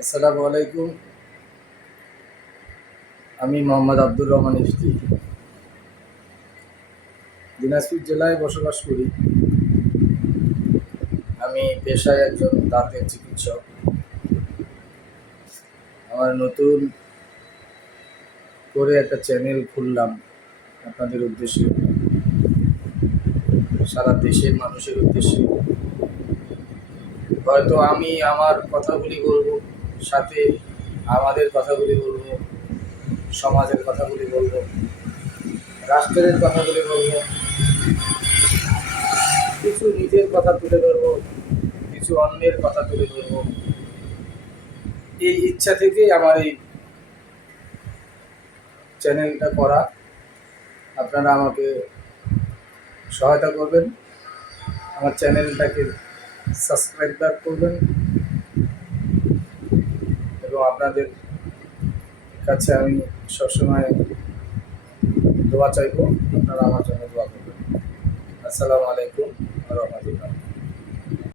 আসসালামু আলাইকুম। আমি মোহাম্মদ আব্দুর রহমান ইফতি, দিনাজপুর জেলায় বসবাস করি। আমি পেশায় একজন দাঁতের চিকিৎসক। আমার নতুন করে একটা চ্যানেল খুললাম আপনাদের উদ্দেশ্যে, সারা দেশের মানুষের উদ্দেশ্যে। হয়তো আমি আমার কথাগুলি বলবো, সাথে আমাদের কথাগুলি বলবো, সমাজের কথাগুলি বলবো, রাষ্ট্রের কথাগুলি বলবো, কিছু নিজের কথা তুলে ধরবো, কিছু অন্যের কথা তুলে ধরবো। এই ইচ্ছা থেকেই আমার এই চ্যানেলটা করা। আপনারা আমাকে সহায়তা করবেন, আমার চ্যানেলটাকে সাবস্ক্রাইব করবেন এবং আপনাদের কাছে আমি সবসময় দোয়া চাইব। আপনারা আমার জন্য দোয়া করবেন। আসসালামু আলাইকুম ওয়া রাহমাতুল্লাহ।